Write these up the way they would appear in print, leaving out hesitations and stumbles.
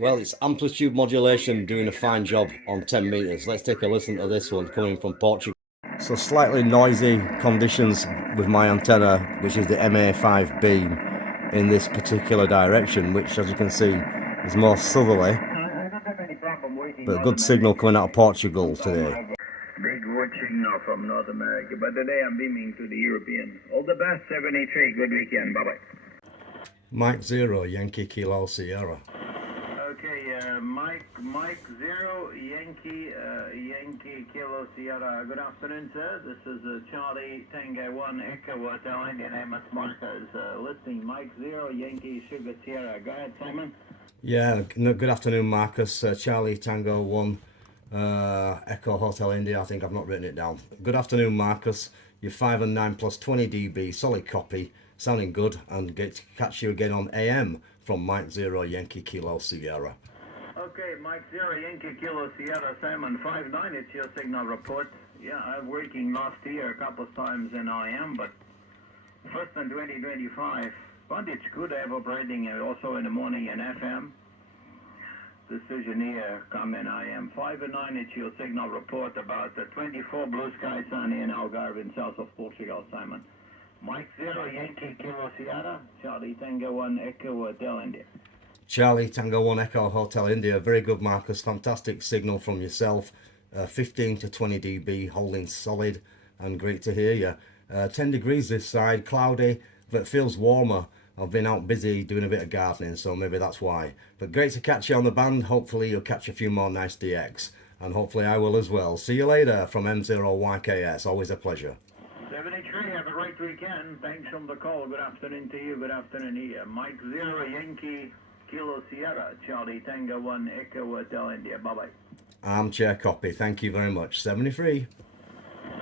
Well, it's amplitude modulation doing a fine job on 10 meters. Let's take a listen to this one coming from Portugal. So slightly noisy conditions with my antenna, which is the MA5 beam in this particular direction, which as you can see is more southerly, but a good signal coming out of Portugal today. Big good signal from North America, but today I'm beaming to the European. All the best, 73. Good weekend. Bye-bye. Mike 0, Yankee Kilo Sierra. Okay, Mike 0, Yankee Kilo Sierra. Good afternoon, sir. This is Charlie Tango 1 Echo Hotel India. Name is Marcus. Listening, Mike 0, Yankee Sugar Sierra. Go ahead, Simon. Yeah, good afternoon, Marcus. Charlie Tango 1 Echo Hotel India. I think I've not written it down. Good afternoon, Marcus. You're 5 and 9 plus 20 dB, solid copy, sounding good, and get to catch you again on AM from Mike 0 Yankee Kilo Sierra. Okay, Mike 0 Yankee Kilo Sierra, Simon 5-9. It's your signal report. Yeah, I'm working last year a couple of times in IM, but first in 2025. But it's good. I have operating also in the morning in FM. Decision here, come in IM 5 and 9. It's your signal report about the 24 blue sky sunny in Algarve in south of Portugal, Simon. Mike 0 Yankee Kilo Sierra, Charlie Tango 1 Echo Hotel India. Charlie Tango 1 Echo Hotel India. Very good, Marcus. Fantastic signal from yourself. 15 to 20 dB, holding solid, and great to hear you. 10 degrees this side, cloudy, but it feels warmer. I've been out busy doing a bit of gardening, so maybe that's why. But great to catch you on the band. Hopefully you'll catch a few more nice DX, and hopefully I will as well. See you later from M0YKS. Always a pleasure. 73, have a great weekend. Thanks for the call. Good afternoon to you. Good afternoon here. Mike 0 Yankee Kilo Sierra, Charlie Tango 1 Echo Hotel India. Bye-bye. Armchair copy. Thank you very much. 73.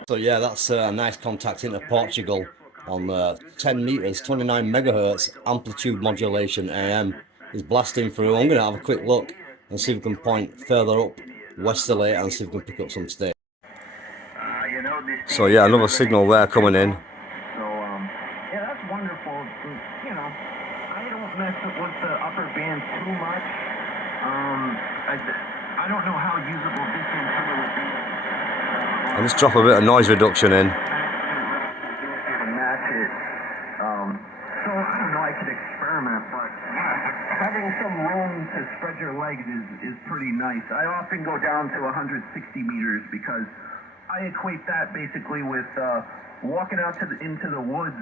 So yeah, that's a nice contact into Portugal on 10 meters, 29 megahertz amplitude modulation AM is blasting through. I'm going to have a quick look and see if we can point further up westerly and see if we can pick up some state. So yeah, another signal there coming in. So yeah, that's wonderful. You know, I don't mess with the upper band too much. I don't know how usable this antenna would be. I'll just drop a bit of noise reduction in. So I don't know, I could experiment, but having some room to spread your legs is pretty nice. I often go down to 160 meters because I equate that basically with walking out into the woods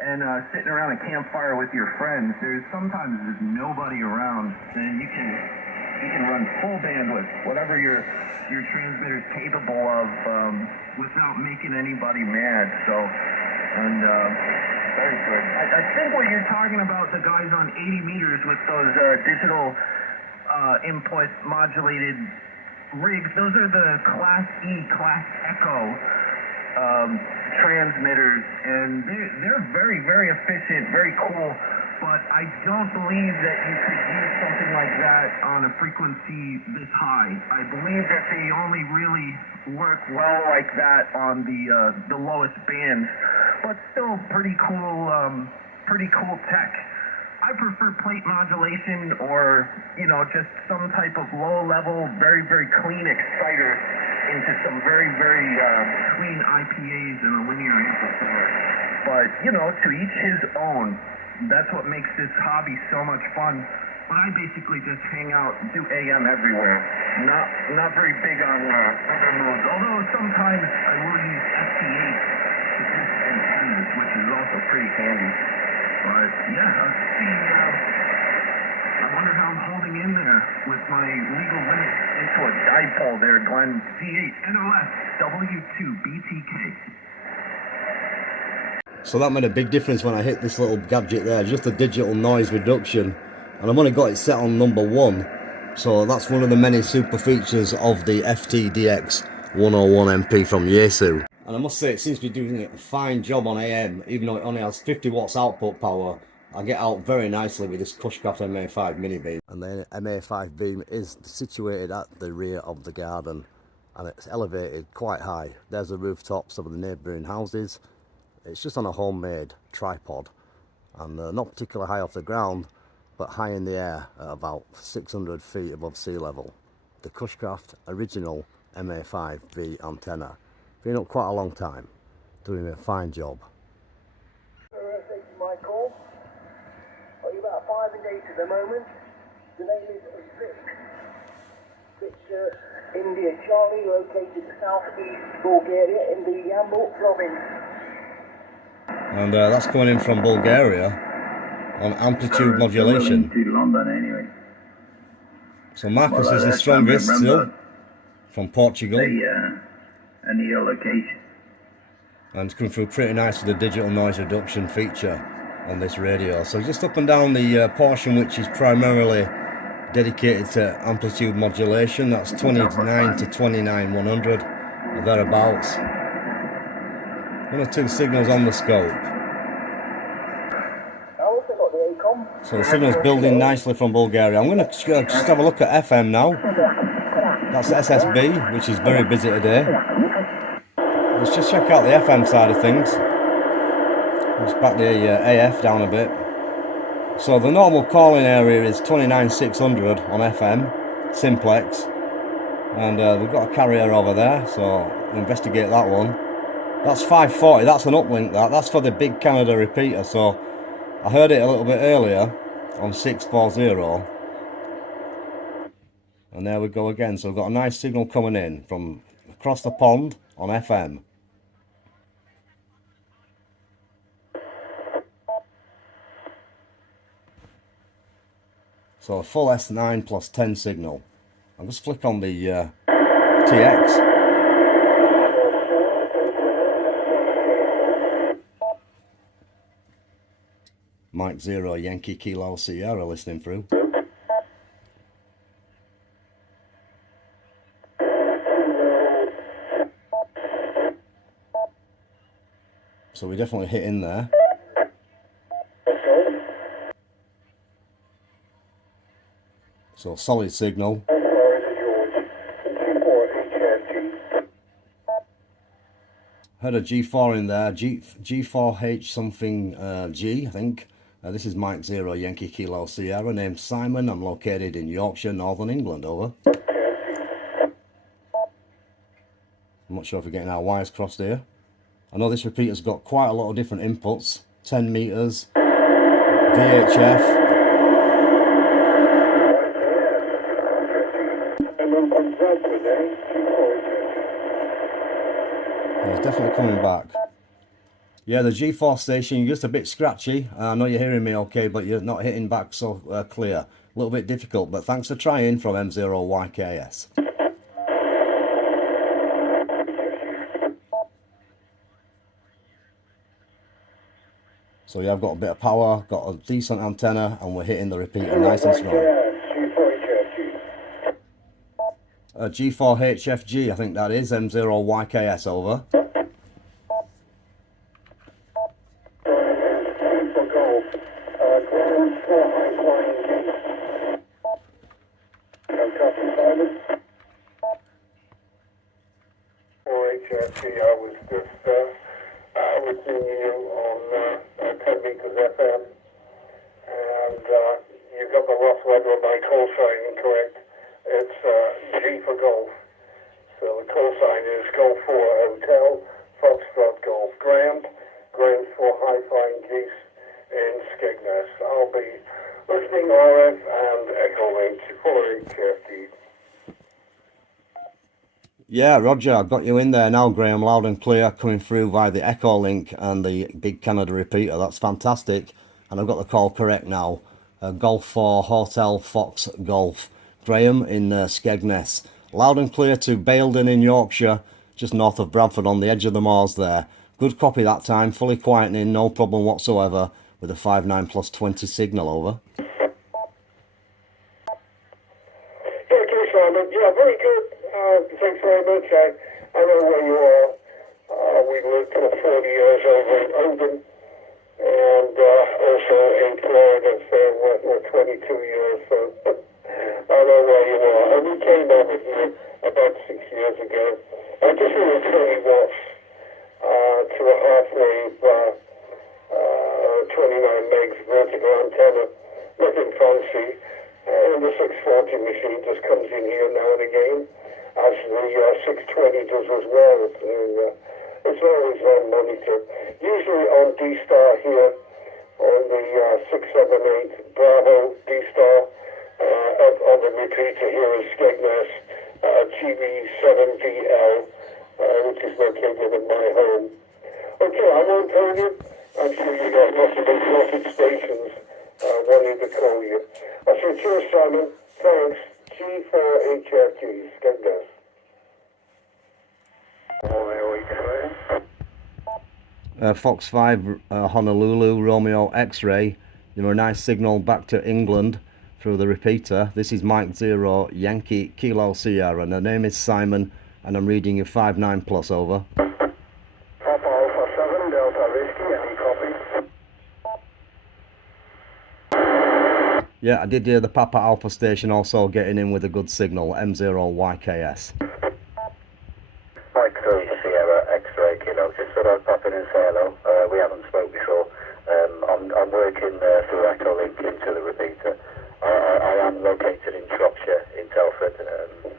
and sitting around a campfire with your friends. Sometimes there's nobody around, and you can run full bandwidth, whatever your transmitter's capable of, without making anybody mad. So, and very good. I think what you're talking about, the guys on 80 meters with those digital input modulated rigs, those are the Class E, Class Echo transmitters, and they're very, very efficient, very cool. But I don't believe that you could use something like that on a frequency this high. I believe that they only really work well like that on the lowest bands, but still pretty cool tech. I prefer plate modulation or, you know, just some type of low-level, very, very clean exciter into some very, very clean IPAs and a linear amplifier. But, you know, to each his own. That's what makes this hobby so much fun. But I basically just hang out, do AM everywhere. Not very big on other modes. Although sometimes I will use FT8 to boost antennas, which is also pretty handy. But yeah, let's see. I wonder how I'm holding in there with my legal limit into a dipole there, Glenn. D8 NOS W2 BTK. So that made a big difference when I hit this little gadget there, just a digital noise reduction, and I've only got it set on number 1, so that's one of the many super features of the FTDX 101 MP from Yaesu. And I must say, it seems to be doing a fine job on AM, even though it only has 50 watts output power. I get out very nicely with this Cushcraft MA5 mini beam. And the MA5 beam is situated at the rear of the garden, and it's elevated quite high. There's the rooftops of the neighbouring houses. It's just on a homemade tripod and not particularly high off the ground, but high in the air at about 600 feet above sea level. The Cushcraft original MA5V antenna. Been up quite a long time, doing a fine job. This is my call. Are you about 5 and 8 at the moment? The name is Vic. India Charlie, located southeast Bulgaria in the Yambu province. And that's coming in from Bulgaria on amplitude modulation. To London anyway. So Marcus is the strongest still, from Portugal. A near location. And it's coming through pretty nice with the digital noise reduction feature on this radio. So just up and down the portion which is primarily dedicated to amplitude modulation, that's 29 to 29 100 or thereabouts. One or two signals on the scope. So the signal's building nicely from Bulgaria. I'm going to just have a look at FM now. That's SSB, which is very busy today. Let's just check out the FM side of things. Let's back the AF down a bit. So the normal calling area is 29600 on FM, simplex. And we've got a carrier over there, so investigate that one. That's 540, that's an uplink that's for the big Canada repeater, so I heard it a little bit earlier on 640. And there we go again, so we've got a nice signal coming in from across the pond on FM. So a full S9 plus 10 signal. I'll just flick on the TX. Mike 0 Yankee Kilo Sierra listening through. So we definitely hit in there. So solid signal. Had a G4 in there, G4H something G, I think. This is Mike 0 Yankee Kilo Sierra, named Simon. I'm located in Yorkshire, Northern England, over. I'm not sure if we're getting our wires crossed here. I know this repeater's got quite a lot of different inputs. 10 meters, VHF. It's definitely coming back. Yeah, the G4 station, you're just a bit scratchy. I know you're hearing me okay, but you're not hitting back so clear. A little bit difficult, but thanks for trying from M0YKS. So yeah, I've got a bit of power, got a decent antenna, and we're hitting the repeater nice and strong. G4HFG, I think that is, M0YKS, over. I was just receiving you on 10 meters FM, and you got the rough letter of my call sign incorrect. It's G for golf. So the call sign is Golf 4 Hotel, Foxtrot Golf Grand, Grand for High Flying Geese in Skegness. I'll be listening RF and Echo Link for HFD. Yeah, Roger, I've got you in there now, Graham, loud and clear, coming through via the Echo Link and the big Canada repeater. That's fantastic. And I've got the call correct now. Golf 4 Hotel Fox Golf. Graham in Skegness. Loud and clear to Baildon in Yorkshire, just north of Bradford on the edge of the moors there. Good copy that time, fully quietening, no problem whatsoever, with a 5.9 plus 20 signal, over. Okay, Simon. Yeah, very good. Thanks very much. I know where you are. We lived for 40 years over in Oden, and also in Florida for 22 years. So I know where you are. And we came over here about 6 years ago. I just want to tell you what, to a half-wave 29 megs vertical antenna nothing fancy. And the 640 machine just comes in here now and again, as the 620 does as well. It's always on monitor. Usually on D-Star here, on the 678 Bravo D-Star, on the repeater here is Skegness GB7VL, which is located in my home. Okay, I won't tell you. I'm sure you got lots of exotic stations wanting to call you. I say cheers, Simon. Thanks. G4HRQ, Skegness. Fox 5 Honolulu Romeo X-ray. You know, a nice signal back to England through the repeater. This is Mike 0 Yankee Kilo Sierra, and the name is Simon, and I'm reading you 59 plus over. Papa Alpha 7 Delta Whiskey, any copy? Yeah, I did hear the Papa Alpha station also getting in with a good signal, M0YKS. Mike 3 Sierra X-ray Kilo, just thought I'd pop in and say hello. We haven't spoke before. I'm working through Echo Link into the repeater. I am located in Shropshire, in Telford.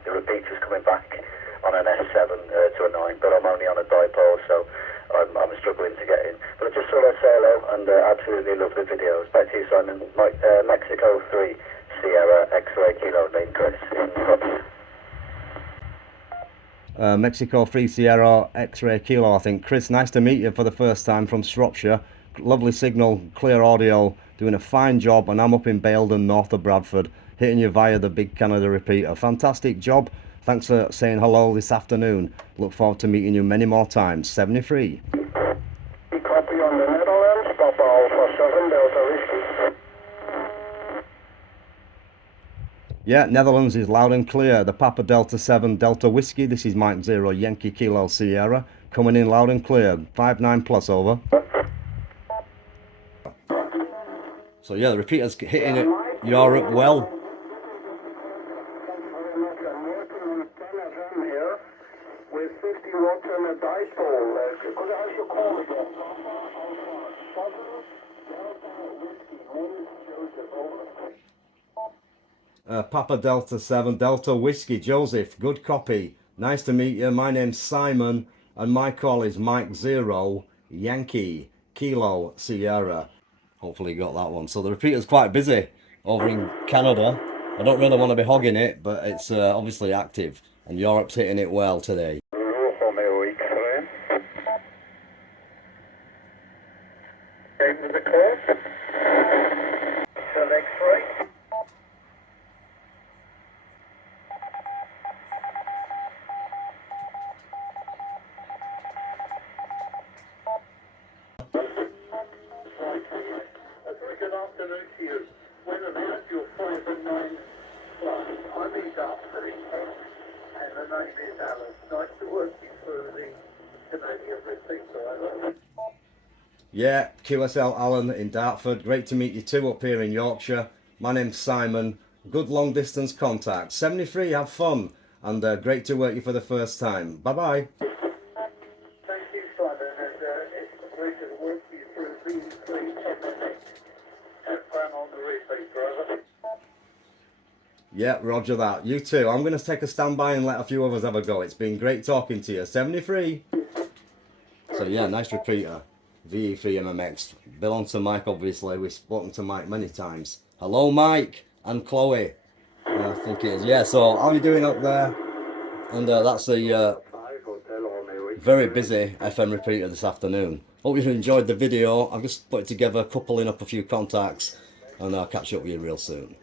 The repeater's coming back on an S7 to a 9, but I'm only on a dipole, so I'm struggling to get in. But I just thought I'd say hello, and absolutely love the videos. Back to you, Simon. Mexico 3 Sierra X-ray Kilo, name Chris, in Shropshire. Mexico 3 Sierra X-ray Kilo, I think. Chris, nice to meet you for the first time from Shropshire. Lovely signal, clear audio, doing a fine job, and I'm up in Baildon, north of Bradford, hitting you via the Big Canada repeater. Fantastic job. Thanks for saying hello this afternoon. Look forward to meeting you many more times. 73. Copy on the Netherlands, Papa Alpha 7 Delta Whiskey. Yeah, Netherlands is loud and clear. The Papa Delta 7 Delta Whiskey. This is Mike 0 Yankee Kilo Sierra. Coming in loud and clear. 59 plus over. So yeah, the repeater's hitting it Europe well. Thank you very much. I'm working with 10 FM here with 50 watts and a dipole. Could I ask you a call again? Papa Delta 7 Delta Whiskey. Joseph, good copy. Nice to meet you. My name's Simon, and my call is Mike 0 Yankee Kilo Sierra. Hopefully you got that one. So the repeater's quite busy over in Canada. I don't really want to be hogging it, but it's obviously active, and Europe's hitting it well today. Romeo X-ray. Name of the call? An X-ray. Good afternoon to you. When about your 5 and 9 plus, I'm in Dartford, and the name is Alan. Nice to work you through the Canadian repeater. Yeah, QSL Alan in Dartford. Great to meet you too up here in Yorkshire. My name's Simon. Good long distance contact. 73, have fun. And great to work you for the first time. Bye-bye. Thank you, Simon, and it's great to work you through these 3 MMA. Have fun on the repeater, over. Yeah, roger that. You too. I'm going to take a standby and let a few others have a go. It's been great talking to you. 73. So yeah, nice repeater. VE3 MMX. Belong to Mike, obviously. We've spoken to Mike many times. Hello, Mike and Chloe. I think it is. Yeah, so how are you doing up there? And that's the very busy FM repeater this afternoon. Hope you enjoyed the video. I've just put together, coupling up a few contacts, and I'll catch up with you real soon.